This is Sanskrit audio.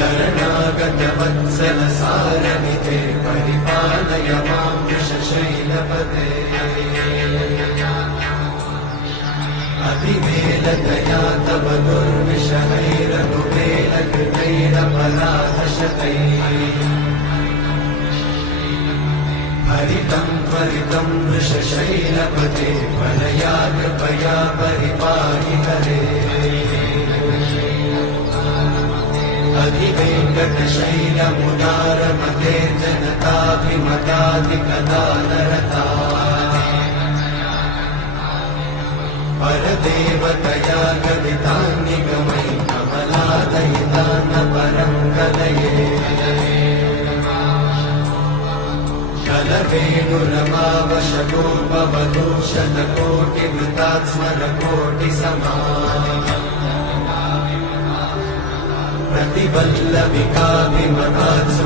शरणागतवत्सल सारमिते परिपालय मां वृषशैलपते अतिवेलतया तव दुर्विषहैरनुवेलकृतैरपराधशतैः हरितं त्वरितं वृषशैलपते त्वरया कृपया परिपाहि हरे अधिवेङ्कटशैलमुदारमते जनताभिमताधिकदानरता परदेवतया गदितान्निगमैः कमलादयिता न परं कलये कलवेणुरमावशतोपवधूशतकोटिवृतात् स्मरकोटिसमा प्रतिवल्लविकाभिमतात्